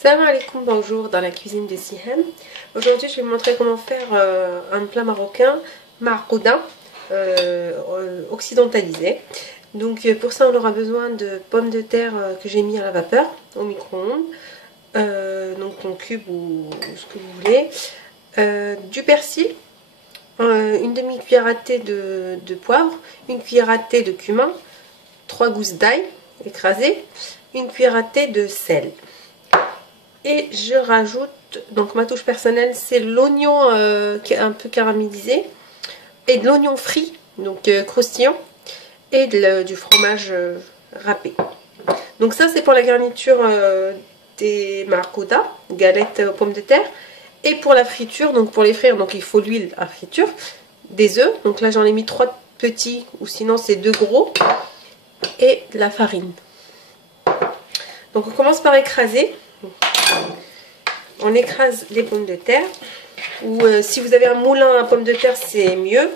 Salam alaikum, bonjour dans la cuisine de Sihem. Aujourd'hui je vais vous montrer comment faire un plat marocain, margouda, occidentalisé. Donc pour ça on aura besoin de pommes de terre que j'ai mis à la vapeur au micro-ondes, donc en cube ou ce que vous voulez, du persil, une demi-cuillère à thé de poivre, une cuillère à thé de cumin, 3 gousses d'ail écrasées, une cuillère à thé de sel. Et je rajoute, donc ma touche personnelle, c'est l'oignon qui est un peu caramélisé et de l'oignon frit, donc croustillant, et du fromage râpé. Donc ça c'est pour la garniture des margouda, galettes aux pommes de terre. Et pour la friture, donc pour les frire, donc il faut l'huile à friture, des œufs, donc là j'en ai mis 3 petits ou sinon c'est 2 gros, et de la farine. Donc on commence par écraser. On écrase les pommes de terre, ou si vous avez un moulin à pommes de terre c'est mieux.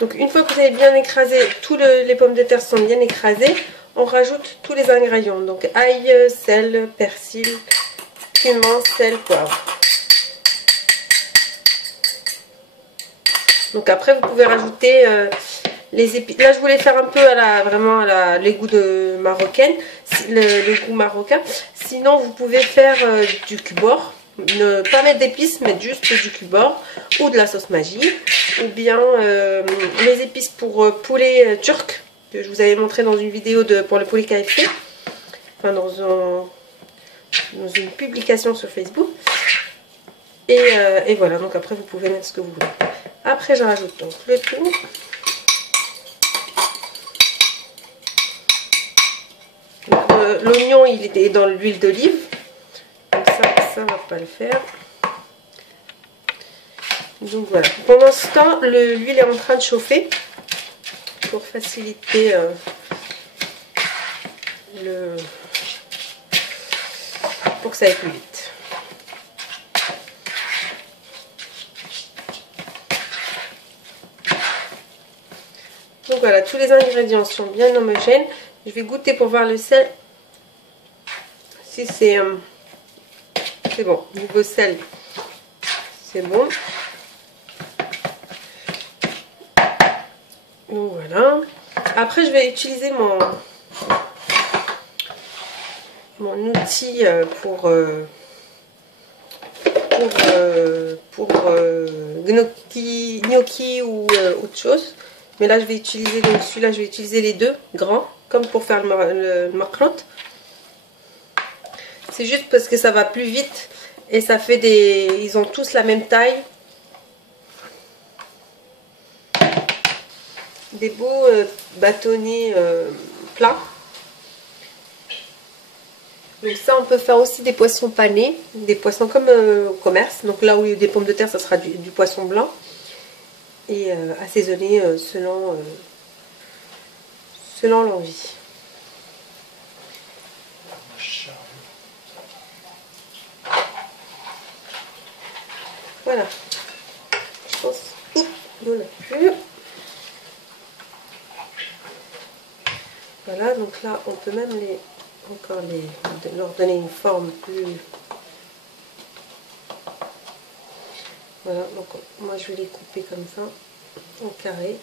Donc une fois que vous avez bien écrasé, les pommes de terre sont bien écrasées, on rajoute tous les ingrédients, donc ail, sel, persil, cumin, sel, poivre. Donc après vous pouvez rajouter les épices. Là je voulais faire un peu vraiment les goûts de marocaine, le goût marocain. Sinon vous pouvez faire du cubor, ne pas mettre d'épices, mettre juste du cubor ou de la sauce Maggi, ou bien les épices pour poulet turc que je vous avais montré dans une vidéo pour le poulet KFC, enfin dans une publication sur Facebook. Et voilà, donc après vous pouvez mettre ce que vous voulez. Après je rajoute donc le tout. L'oignon il était dans l'huile d'olive, donc ça va pas le faire. Donc voilà, pendant ce temps l'huile est en train de chauffer pour faciliter pour que ça aille plus vite. Donc voilà, tous les ingrédients sont bien homogènes. Je vais goûter pour voir le sel. Si c'est bon, niveau sel, c'est bon. Donc voilà. Après, je vais utiliser mon outil pour gnocchi ou autre chose. Mais là, je vais utiliser, donc celui-là, je vais utiliser les deux grands, comme pour faire le marcrot. C'est juste parce que ça va plus vite et ça fait ils ont tous la même taille. Des beaux bâtonnets plats. Donc ça, on peut faire aussi des poissons panés, des poissons comme au commerce. Donc là où il y a des pommes de terre, ça sera du poisson blanc. Et assaisonné selon l'envie. Voilà. Je pense qu'il n'y en a plus. Voilà, donc là on peut même leur donner une forme plus. Voilà, donc moi je vais les couper comme ça, en carré.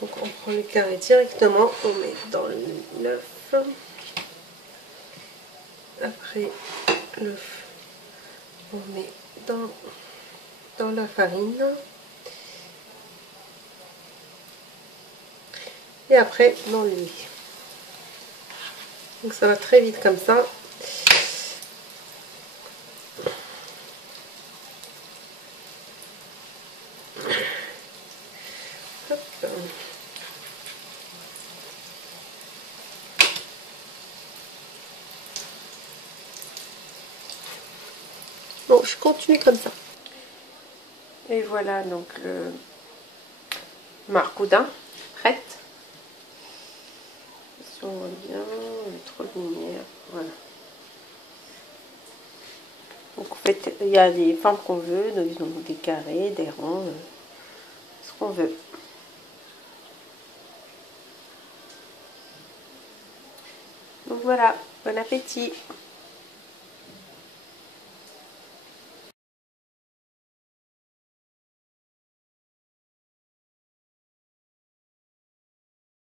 Donc on prend le carré directement, on met dans l'œuf. Après l'œuf, on met dans la farine. Et après dans l'huile. Donc ça va très vite comme ça. Hop. Bon, je continue comme ça. Et voilà donc le margouda prête. Si on voit bien, il y a trop de lumière. Voilà. Donc fait, il y a des formes qu'on veut, donc des carrés, des ronds, ce qu'on veut. Donc voilà, bon appétit!